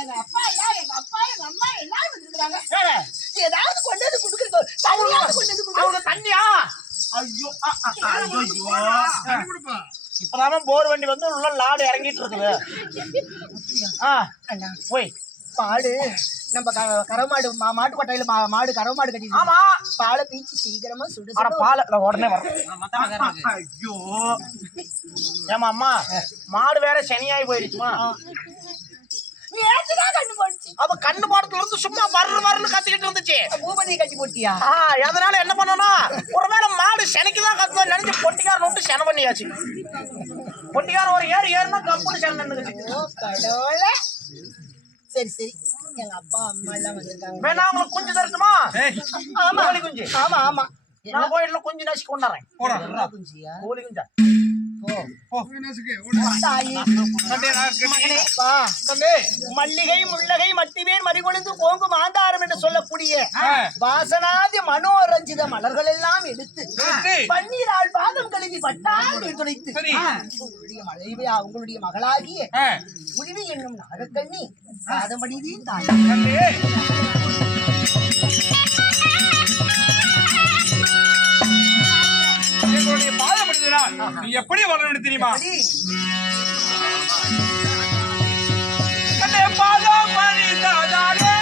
எங்க அப்பா எங்க அப்பா எங்க அம்மா எல்லாரும் வந்துருக்காங்க. ஏதாவது கொண்டு வந்து கொடுக்குறீங்க. அவங்க தண்ணியா? ஐயோ இப்பதான் போர் வண்டி வந்து உள்ள லாடு இறங்கிட்டு இருக்குது. போய் பாடு நம்ம கரமாடு மாட்டு கொட்டையில மாடு கரமாடு கட்டி. ஆமா பாலை பீச்சு சீக்கிரமா சுடு. பாலை உடனே வரும். ஐயோ ஏமா அம்மா மாடு வேற சனியாயி போயிடுச்சுமா. அப்ப கண்ணு பாடத்துல இருந்து சும்மா வரன்னு கத்திக்கிட்டு இருந்துச்சு. பூபதியை கட்டி போட்டியா? அதனால என்ன பண்ணணும், ஒருவேளை மாடு செனைக்குதான் கத்துவோம் நினைச்சு பொட்டிக்காரன் விட்டு சென பண்ணியாச்சு. பொட்டிக்காரன் ஒரு ஏறுனா கம்பெனி சென நின்றுச்சு. சரி சரி எங்க அப்பா அம்மா எல்லாம் வந்திருக்காங்க. வேணா உங்களுக்கு குஞ்சு தரட்டுமா? ஆமா கோழி குஞ்சு. ஆமா ஆமா நான் கோயில்ல குஞ்சு நசி கொண்டாறேன். குஞ்சியா? கோழி குஞ்சா? மல்லிகை முள்ளகை மட்டிவேர் மறிகொழுந்து கோங்கு மாந்தாரம் என்று சொல்லக்கூடிய வாசனாதி மனோரஞ்சித மலர்கள் எல்லாம் எடுத்து பன்னீரால் பாதம் கழுவி பட்டால் துடைத்து உங்களுடைய மகளாகிய முடிவு என்னும் நாகக்கண்ணி பாதமடிவே தாய் எங்களுடைய பாதமடிதான் நீ எப்படி வரணும் தெரியுமா? பாதமடிதாலே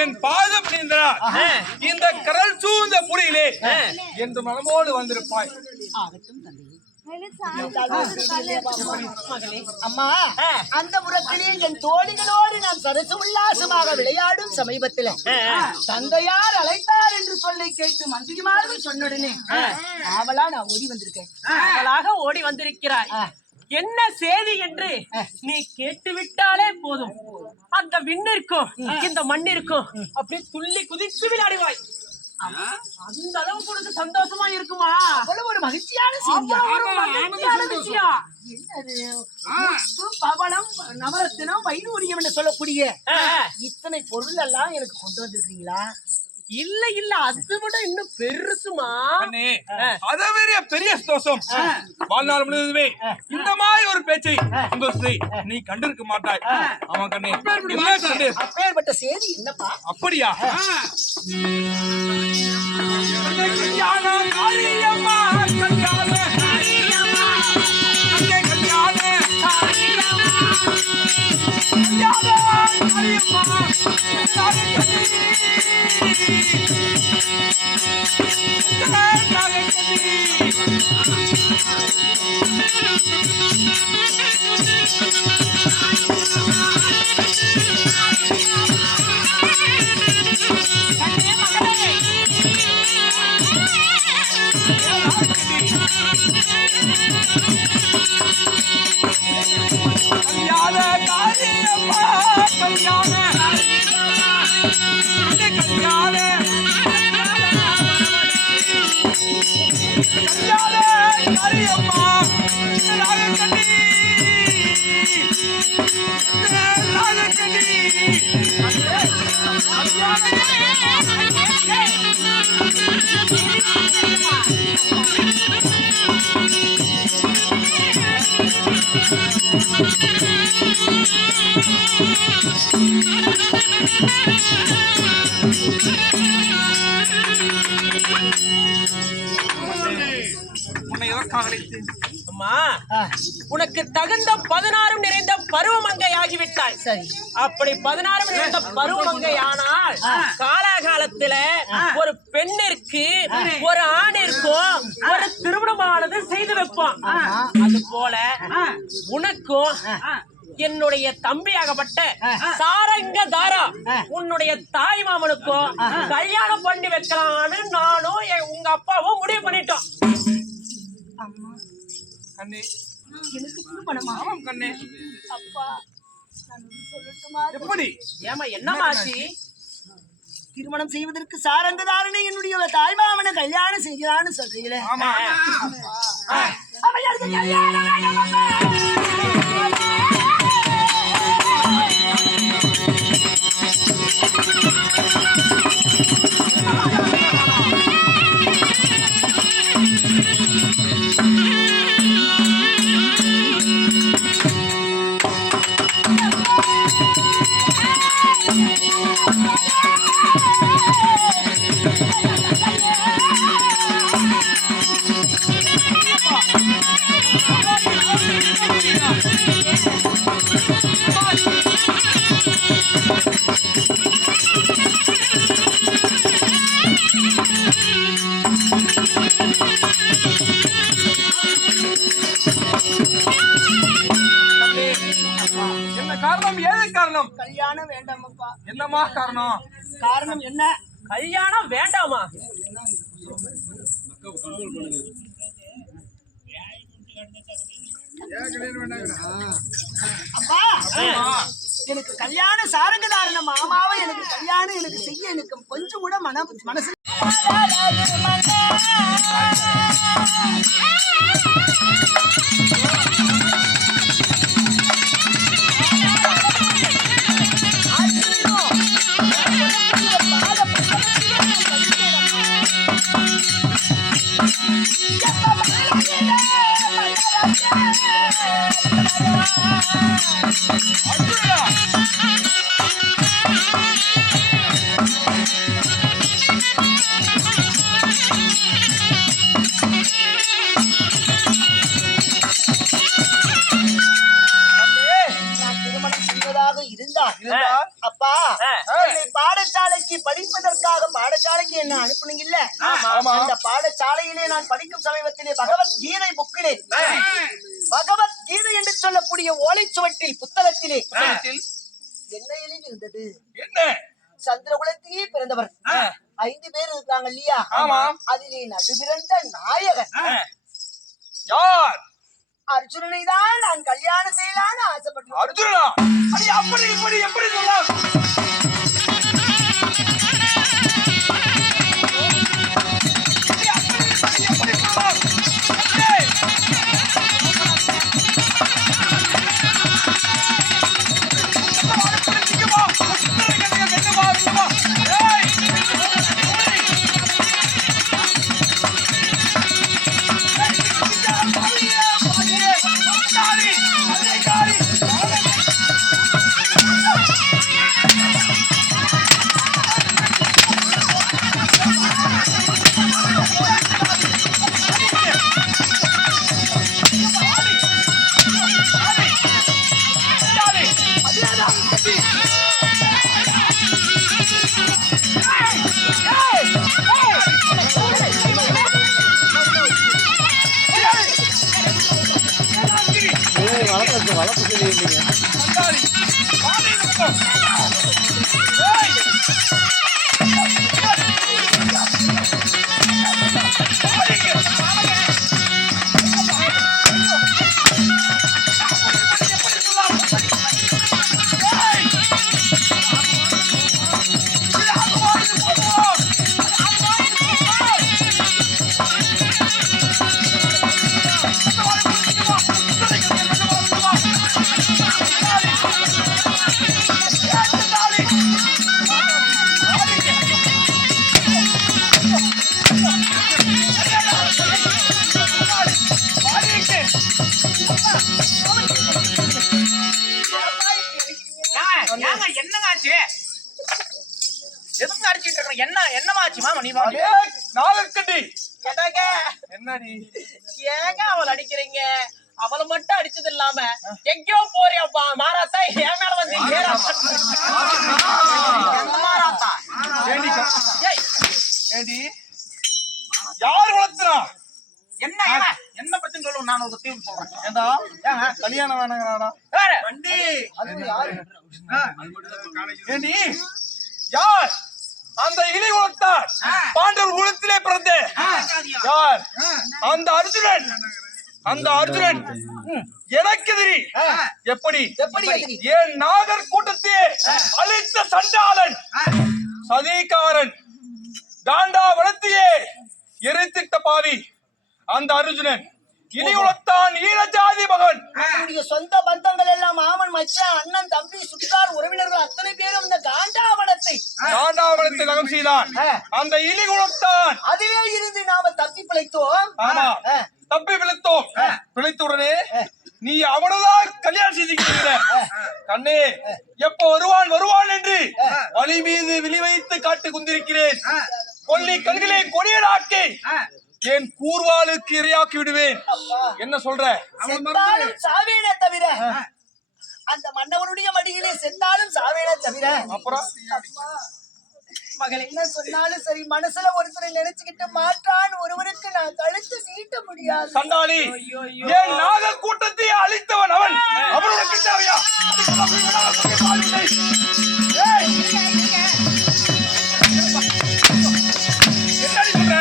என் பாதம் பணிந்தார் இந்த கடல் சூழ்ந்த புரியிலே என்று மனமோடு வந்திருப்பாய். அம்மா, அந்த புறத்திலே என் தோழிகளோடு நான் சரசு உல்லாசமாக விளையாடும் சமீபத்தில் தந்தையார் அழைத்தார் என்று சொல்லி கேட்டு மந்திரிமார்கள் சொன்னுடனே அவளா நான் ஓடி வந்திருக்கேன். அவளாக ஓடி வந்திருக்கிறாய். என்ன செய்தி என்று நீ கேட்டுவிட்டாலே போதும், அந்த விண்ணிற்கும் இந்த மண்ணிற்கும் அப்படியே துள்ளி குதித்து விளையாடுவாய். அந்த அளவுக்கு உனக்கு சந்தோஷமா இருக்குமா? அவ்வளவு ஒரு மகிழ்ச்சியான செய்தியா? விஷயம் என்னது? முத்து, பவளம், நவரத்தினம், வைடூரியம் என்று சொல்லக்கூடிய இத்தனை பொருள் எல்லாம் எனக்கு கொண்டு வந்திருக்கீங்களா? இல்ல இல்ல, அது விட இன்னும் பெருசுமா. அண்ணே, அதை விட பெரிய சந்தோஷம். வாழ்நாள் முழுவதுமே இந்த மாதிரி ஒரு பேச்சை சந்தோஷத்தை நீ கண்டிருக்க மாட்டாய். அவன் கண்ணே, என்ன கண்ணே? அப்பேற்பட்ட செய்தி என்னப்பா? அப்படியா? கல்யாண காரியம்மா, கல்யாண காரியம்மா, கல்யாண காரியம்மா, கல்யாண காரியம்மா, அம்மா, உனக்கு தகுந்த 16 நிறைந்த பருவமங்கை ஆகிவிட்டாய். சரி, அப்படி 16 நிறைந்த பருவமங்கை ஆனால் காலாகாலத்துல ஒரு பெண்ணிற்கு ஒரு ஆணிற்கும் ஒரு திருமணமானது செய்து வைப்போம். அது போல உனக்கும் என்னுடைய தம்பியாகப்பட்ட சாரங்க தாரா உன்னுடைய தாய் மாமனுக்கும் கல்யாணம் பண்ணி வைக்கலாம்னு நானும் உங்க அப்பாவும் முடிவு பண்ணிட்டோம். கண்ணே, எனக்கு திருமணமா? ஆமாம் கண்ணே. அப்பா, நான் சொல்லட்டுமா? எப்படி? ஏமா என்னமாச்சு? திருமணம் செய்வதற்கு சாரங்கதாரனை என்னுடைய தாய்மாமனை கல்யாணம் செய்யலான்னு சொல்றீங்களே? ஆமா. அவளுக்கு கல்யாணம் கல்யாணம் வேண்டாமப்பா. என்னமா காரணம்? காரணம் என்ன? கல்யாணம் வேண்டாமா? அப்பா, எனக்கு கல்யாணம் சாரங்கதாரண மாமாவை எனக்கு கல்யாணம் எனக்கு செய்ய எனக்கு கொஞ்சம் கூட மனசு என்ன அனுப்புனீங்கல்ல ஆமா. அந்த பாடசாலையிலே நான் படிக்கும் சமீபத்திலே பகவத்கீதை புக்கிலே பகவத்கீதை என்று சொல்லக்கூடிய ஓலைச்சுவட்டில் புத்தகத்திலே என்ன எழுதி இருந்தது? என்ன? சந்திரகுலத்திலே பிறந்தவர் 5 பேர் இருக்காங்க இல்லையா? ஆமா. அதிலே நடுபிறந்த நாயகன் யார்? அர்ஜுனனை தான் நான் கல்யாணம் செய்யலான்னு ஆசைப்பட்டேன். அர்ஜுனா? அடி அப்படி இப்படி எப்படி சொல்லலாம்? என்னங்க ஆச்சு? எதுக்கு அடிச்சிட்டு இருக்க? என்னமாச்சு மாமா? நீ நாகக்கட்டி என்னடி? ஏங்க அவள் அடிக்கிறீங்க? அவளை மட்டும் அடிச்சது இல்லாம எங்கேயோ போறியாப்பா மாராத்தா என் மேல வந்து மாறாத்தா ஏடி யார் வளர்த்துறா? என்ன என்ன பிரச்சனை சொல்லுங்க, நான் ஒரு தீர்வு சொல்றேன். ஏண்டா கல்யாணம் வேணாங்கறாடா? வண்டி ஏண்டி யார் அந்த இலை குலத்தார் பாண்டவர் குலத்திலே பிறந்த யார் அந்த அர்ஜுனன்? அந்த அர்ஜுனன் எனக்கு எதிரி. எப்படி ஏன் நாகர் கூட்டத்தை அழித்த சண்டாளன் சதிகாரன் காண்டா வளர்த்தியே எரித்திட்ட பாவி அந்த அர்ஜுனன் இனியுலத்தான் ஈர ஜாதி மகன். என்னுடைய சொந்த பந்தங்கள் எல்லாம் மாமன் மச்சான் அண்ணன் தம்பி சுற்றார் உறவினர்கள் அத்தனை பேரும் இந்த காண்டாவனத்தை நகம் செய்தான். அந்த இலிகுலத்தான் அதிலே இருந்து நாம தப்பி பிழைத்தோம். ஆமா தப்பி பிழைத்தோம். பிழைத்துடனே நீ அவனதான் கல்யாணம் செய்திருக்கிற கண்ணே எப்ப வருவான் என்று வழி மீது விழி வைத்து காட்டு குந்திருக்கிறேன். கொல்லி கண்களை கொடியடாக்கி என் கூர்வாளுக்கு இரையாக்கி விடுவேன். என்ன சொல்ற? செத்தாலும் சாவேனே தவிர அந்த மன்னவனுடைய மடியிலே செத்தாலும் சாவேனே தவிர அப்புறம் மகள் என்ன சொன்னாலும் சரி மனசுல ஒருத்தரை நினைச்சுக்கிட்டு மாற்றான் ஒருவருக்கு நான் கழுத்து நீட்ட முடியாது. சண்டாளி என் நாக கூட்டத்தை அழித்தவன் அவன். அவனுக்கு தேவையா? என்னடி சொல்ற?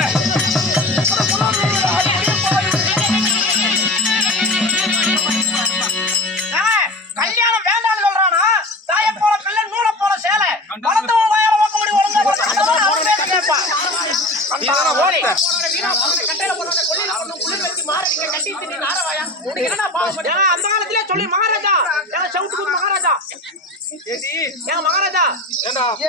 கல்யாணம் வேண்டாம்னு சொல்றானா? தாய போல பிள்ளை நூல போல சேலை வளர்த்தவன் வாயால ஓக்க முடியும். அந்த காலத்திலே சொல்லி மகாராஜா மகாராஜா மகாராஜா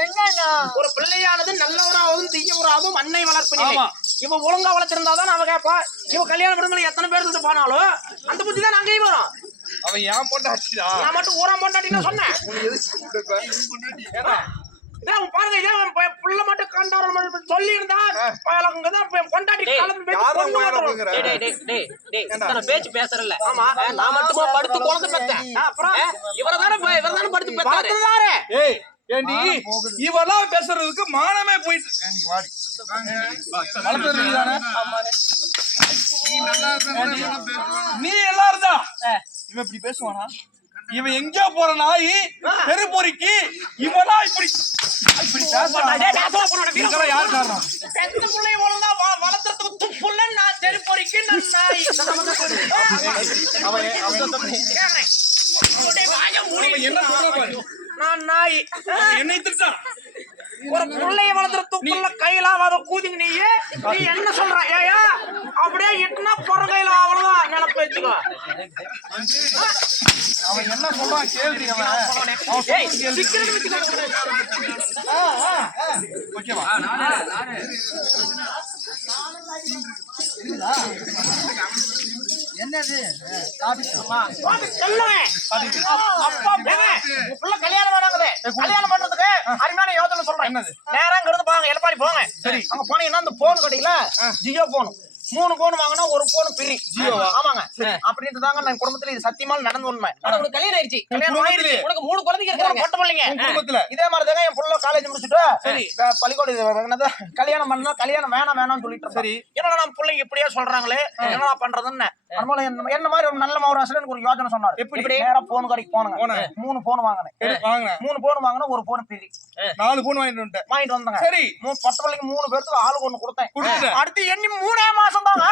என்னன்னா ஒரு பிள்ளையானது நல்லவராகவும் தீயவராகவும் அன்னை வளர்ப்பு நிலை. இவன் ஒழுங்கா வளர்த்திருந்தாதான் அவ கேட்பா. இவ கல்யாணம் விடுங்களை எத்தனை பேர் இருந்து போனாலும் அந்த புத்தி தான் நாங்க வரும். அவன் ஏன் பொண்டாட்டிடா? நான் மட்டும் ஊரா பொண்டாட்டின்னு சொன்னேன். பாருங்க ஏன் புள்ள மட்டும் கண்டாரம் சொல்லி இருந்தா பொண்டாட்டி பேச்சு பேசுறல. ஆமா நான் மட்டுமா படுத்து குழந்தை பெத்தேன். அப்புறம் இவரதானே படுத்து பெத்தாரு. ஏய் ஏண்டி இவெல்லாம் பேசுறதுக்கு மானமே போயிட்டு வளர்த்தது நீதானே? ஏண்டி, நீ எல்லாரும் தான் இவன் இப்படி பேசுவானா? இவன் எங்க போற நாய் தெருப்பொறிக்கு இவனா இப்படி இப்படி பேசுறான். இதுக்கெல்லாம் யார் காரணம்? பெத்த பிள்ளைய ஒழுங்கா வளர்த்துறதுக்கு துப்புள்ள நான் தெருப்பொறிக்கு நான் நாய். கேக்குறேன். உன்னுடைய வாயை மூடி. அவன் என்ன சொல்ற பாரு. நான் நாய். அவன் என்னை திட்டான். ஒரு பிள்ளைய வளர்த்துற துப்புள்ள கையிலாவாத கூதிங்க நீ என்ன சொல்ற? ஏயா அப்படியே இட்டுனா பொற கையில அவ்வளவுதான் நினைப்பு வச்சுக்கோ. அவன் என்ன சொல்றான் கேள்வி. அவன் ஏய், சிக்கன் ஓகேவா? என்னது சொல்லுவேன். அப்பா ஏங்க, உங்க பிள்ளை கல்யாணம் பண்ணாங்கதே. கல்யாணம் பண்றதுக்கு அருமையான யோசனை சொல்றேன். என்னது? நேரா இங்க இருந்து போங்க, எடப்பாடி போங்க. சரி. அங்க போனீங்கன்னா இந்த போன் கடையில ஜியோ போன் 3 போன் வாங்கினா ஒரு போன் ஃப்ரீ. ஜியோவா? ஆமாங்க. அப்படின்ட்டு தாங்க நான் குடும்பத்துல இது சத்தியமா நடந்து உண்மை. உனக்கு கல்யாணம் ஆயிடுச்சு. கல்யாணம் ஆயிடுச்சு. உனக்கு 3 குழந்தைங்க இருக்காங்க. பொட்ட பிள்ளைங்க. உன் குடும்பத்துல இதே மாதிரி தாங்க என் புள்ள காலேஜ் முடிச்சுட்டு சரி. பள்ளிக்கூட என்னது கல்யாணம் பண்ணா கல்யாணம் வேணாம்னு சொல்லிட்டு சரி. என்னடா நம்ம பிள்ளைங்க இப்படியே சொல்றாங்களே என்னடா பண்றதுன்னு அதனால என்ன மாதிரி ஒரு நல்ல மௌராசில எனக்கு ஒரு யோசனை சொன்னாரு. எப்படி? நேரா போன் கடைக்கு போனுங்க. 3 போன் வாங்கினேன். வாங்கினேன். 3 போன் வாங்கினா ஒரு போன் ஃப்ரீ. 4 போன் வாங்கிட்டு வந்தாங்க. சரி. பொட்ட பிள்ளைக்கு 3 பேருக்கு ஆளுக்கு ஒண்ணு கொடுத்தேன். கொடுத்துட்டேன். அடுத்து எண்ணி 3 மாசம் தாங்க.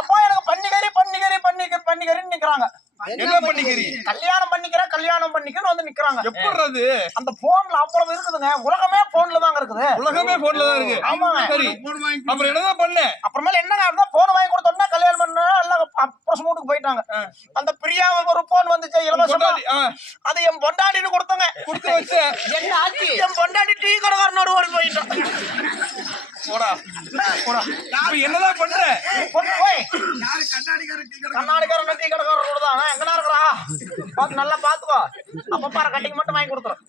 அப்பா எனக்கு பண்ணிக்கிறேன்னு நிக்கிறாங்க. என்ன பண்ணிக்கிறீ? கல்யாணம் பண்ணிக்கிறேன்னு வந்து நிக்கிறாங்க. எப்படி அந்த போன்ல அவ்வளவு இருக்குதுங்க. உலகமே போன்ல தாங்க இருக்குது. உலகமே போன்ல தான் இருக்கு. ஆமாங்க. சரி. அப்புறம் என்னதான் பண்ண? அப்புறமேல என்னங்க அப்படின்னா போன் வாங்கி கொடுத்தோம்னா கல்யாணம் பண்ணா எல்லாம் அப்புறம் வீட்டுக்கு போயிட்டாங்க. அந்த பிரியா ஒரு போன் வந்துச்சு இலவசமா. அது என் பொண்டாட்டின்னு கொடுத்தங்க. கொடுத்து வச்ச என்ன ஆச்சு? என் பொண்டாட்டி டீ கடைக்காரனோட ஓடி போயிட்டான். போடா போடா. இப்ப என்னதான் பண்ற? போய் கண்ணாடிக்காரன் டீ கடைக்காரன் கூட தான் எங்கனா இருக்கிறா பார்த்து நல்லா பாத்துக்கோ. அப்ப பாரு கட்டிங் மட்டும் வாங்கி கொடுத்துரும்.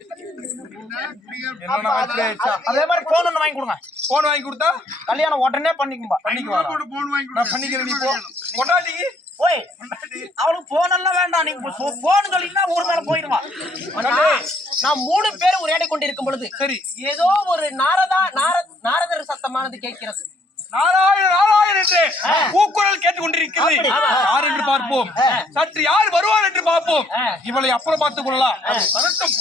என்னன்னா ஆச்சா. அதே மாதிரி போன் ஒண்ணு வாங்கி கொடுங்க. போன் வாங்கி கொடுத்தா கல்யாணம் உடனே பண்ணிக்கும்பா. பண்ணிக்குவா? நான் பண்ணிக்கிறேன். நீ போ. கொண்டாட்டிக்கு போய் அவளுக்கு போன் எல்லாம் வேண்டாம். நீங்க போன் சொல்லினா ஊர் மேல போயிடுவா. நான் 3 பேர் உரையாடி கொண்டிருக்கும் பொழுது சரி. ஏதோ ஒரு நாரதர் சத்தமானது கேட்கிறது. நாராயணன் என்று கூக்குரல் கேட்டுக் கொண்டிருக்கிறது. யார் என்று பார்ப்போம். சற்று யார் வருவார் என்று பார்ப்போம். இவளை அப்புறம் பார்த்துக் கொள்ளலாம். வரட்டும்.